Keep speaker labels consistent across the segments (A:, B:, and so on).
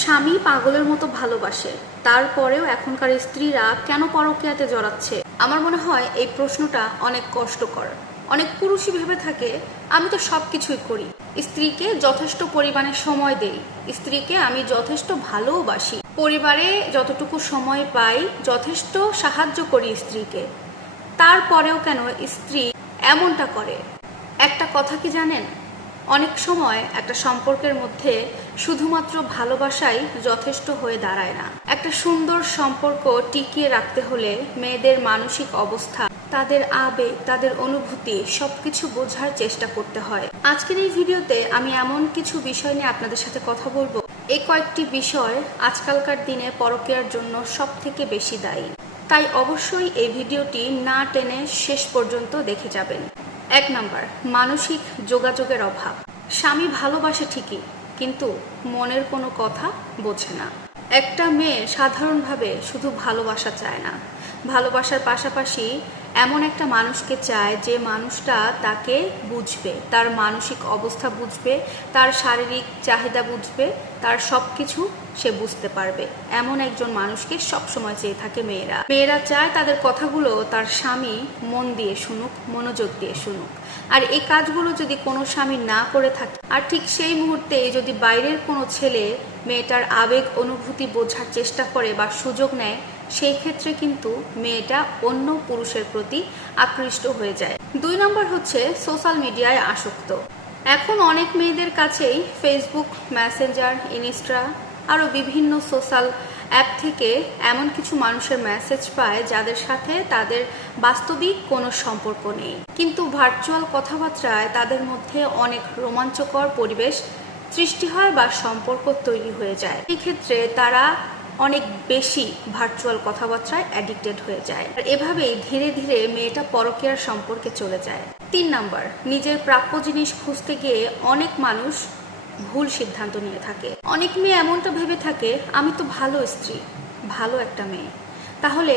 A: স্বামী পাগলের মতো ভালোবাসে। তারপরেও এখনকার স্ত্রীরা কেন পরকীয়াতে জড়াচ্ছে? আমার মনে হয় এই প্রশ্নটা অনেক কষ্টকর। অনেক পুরুষই ভেবে থাকে, আমি তো সব কিছুই করি। স্ত্রীকে যথেষ্ট পরিমাণে সময় দেই। স্ত্রীকে আমি যথেষ্ট ভালোবাসি। পরিবারে যতটুকু সময় পাই, যথেষ্ট সাহায্য করি স্ত্রীকে। তারপরেও কেন স্ত্রী এমনটা করে? একটা কথা কি জানেন? অনেক সময় একটা সম্পর্কের মধ্যে শুধুমাত্র ভালোবাসাই যথেষ্ট হয়ে দাঁড়ায় না। একটা সুন্দর সম্পর্ক টিকিয়ে রাখতে হলে মেয়েদের মানসিক অবস্থা, তাদের আবেগ, তাদের অনুভূতি সবকিছু বোঝার চেষ্টা করতে হয়। আজকের এই ভিডিওতে আমি এমন কিছু বিষয় নিয়ে আপনাদের সাথে কথা বলব। এই কয়েকটি বিষয় আজকালকার দিনে পরকীয়ার জন্য সব থেকে বেশি দায়ী। তাই অবশ্যই এই ভিডিওটি না টেনে শেষ পর্যন্ত দেখে যাবেন। এক নম্বর, মানসিক যোগাযোগের অভাব। স্বামী ভালোবাসে ঠিকই, কিন্তু মনের কোনো কথা বোঝে না। একটা মেয়ে সাধারণভাবে শুধু ভালোবাসা চায় না। ভালোবাসার পাশাপাশি এমন একটা মানুষকে চায় যে মানুষটা তাকে বুঝবে, তার মানসিক অবস্থা বুঝবে, তার শারীরিক চাহিদা বুঝবে, তার সব কিছু সে বুঝতে পারবে। এমন একজন মানুষকে সবসময় চেয়ে থাকে মেয়েরা। মেয়েরা চায় তাদের কথাগুলো তার স্বামী মন দিয়ে শুনুক, মনোযোগ দিয়ে শুনুক। আর এই কাজগুলো যদি কোনো স্বামী না করে থাকে, আর ঠিক সেই মুহূর্তে যদি বাইরের কোনো ছেলে মেয়েটার আবেগ, অনুভূতি বোঝার চেষ্টা করে বা সুযোগ নেয় সেই ক্ষেত্রে কিন্তু মেয়েটা অন্য পুরুষের প্রতি আকৃষ্ট হয়ে যায়। দুই নম্বর হচ্ছে সোশ্যাল মিডিয়ায় আসক্ত। এখন অনেক মেয়েদের কাছেই ফেসবুক মেসেঞ্জার ইনস্টা আরও বিভিন্ন সোশ্যাল অ্যাপ থেকে এমন কিছু মানুষের মেসেজ পায় যাদের সাথে তাদের বাস্তবিক কোনো সম্পর্ক নেই। কিন্তু ভার্চুয়াল কথাবার্তায় তাদের মধ্যে অনেক রোমাঞ্চকর পরিবেশ সৃষ্টি হয় বা সম্পর্ক তৈরি হয়ে যায়। এক্ষেত্রে তারা অনেক বেশি ভার্চুয়াল কথাবার্তায় অ্যাডিক্টেড হয়ে যায়। আর এভাবেই ধীরে ধীরে মেয়েটা পরকীয়ার সম্পর্কে চলে যায়। তিন নাম্বার, নিজের প্রাপ্য জিনিস খুঁজতে গিয়ে অনেক মানুষ ভুল সিদ্ধান্ত নিয়ে থাকে। অনেক মেয়ে এমনটা ভেবে থাকে, আমি তো ভালো স্ত্রী, ভালো একটা মেয়ে। তাহলে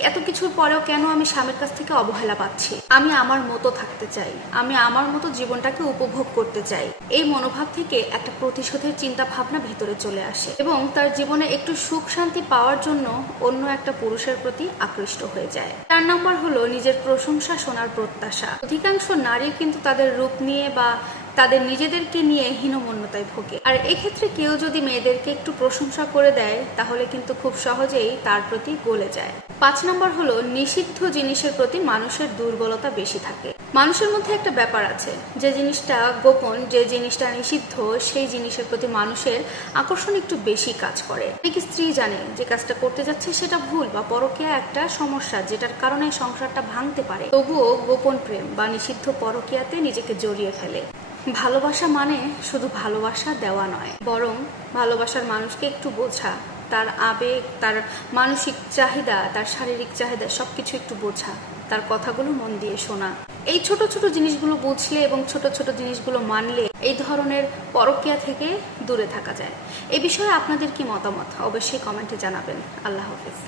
A: এত কিছুর পরেও কেন আমি স্বামীর কাছ থেকে অবহেলা পাচ্ছি? আমি আমার মতো থাকতে চাই। আমি আমার মতো জীবনটাকে উপভোগ করতে চাই। এই মনোভাব থেকে একটা প্রতিশোধের চিন্তা ভাবনা ভেতরে চলে আসে এবং তার জীবনে একটু সুখ শান্তি পাওয়ার জন্য অন্য একটা পুরুষের প্রতি আকৃষ্ট হয়ে যায়। চার নম্বর হলো নিজের প্রশংসা শোনার প্রত্যাশা। অধিকাংশ নারী কিন্তু তাদের রূপ নিয়ে বা তাদের নিজেদেরকে নিয়ে হীনমন্যতায় ভোগে। আর এক্ষেত্রে কেউ যদি মেয়েদেরকে একটু প্রশংসা করে দেয়, তাহলে কিন্তু খুব সহজেই তার প্রতি গলে যায়। পাঁচ নম্বর হলো, নিষিদ্ধ জিনিসের প্রতি মানুষের দুর্বলতা বেশি থাকে। মানুষের মধ্যে একটা ব্যাপার আছে, যে জিনিসটা গোপন, যে জিনিসটা নিষিদ্ধ, সেই জিনিসের প্রতি মানুষের আকর্ষণ একটু বেশি কাজ করে। অনেক স্ত্রী জানে যে কাজটা করতে যাচ্ছে সেটা ভুল বা পরকীয়া একটা সমস্যা, যেটার কারণে সংসারটা ভাঙতে পারে। তবুও গোপন প্রেম বা নিষিদ্ধ পরকীয়াতে নিজেকে জড়িয়ে ফেলে। ভালোবাসা মানে শুধু ভালোবাসা দেওয়া নয়, বরং ভালোবাসার মানুষকে একটু বোঝা, তার আবেগ, তার মানসিক চাহিদা, তার শারীরিক চাহিদা সব কিছু একটু বোঝা, তার কথাগুলো মন দিয়ে শোনা। এই ছোট ছোট জিনিসগুলো বুঝলে এবং ছোট ছোট জিনিসগুলো মানলে এই ধরনের পরকীয়া থেকে দূরে থাকা যায়। এ বিষয়ে আপনাদের কি মতামত? অবশ্যই কমেন্টে জানাবেন। আল্লাহ হাফিজ।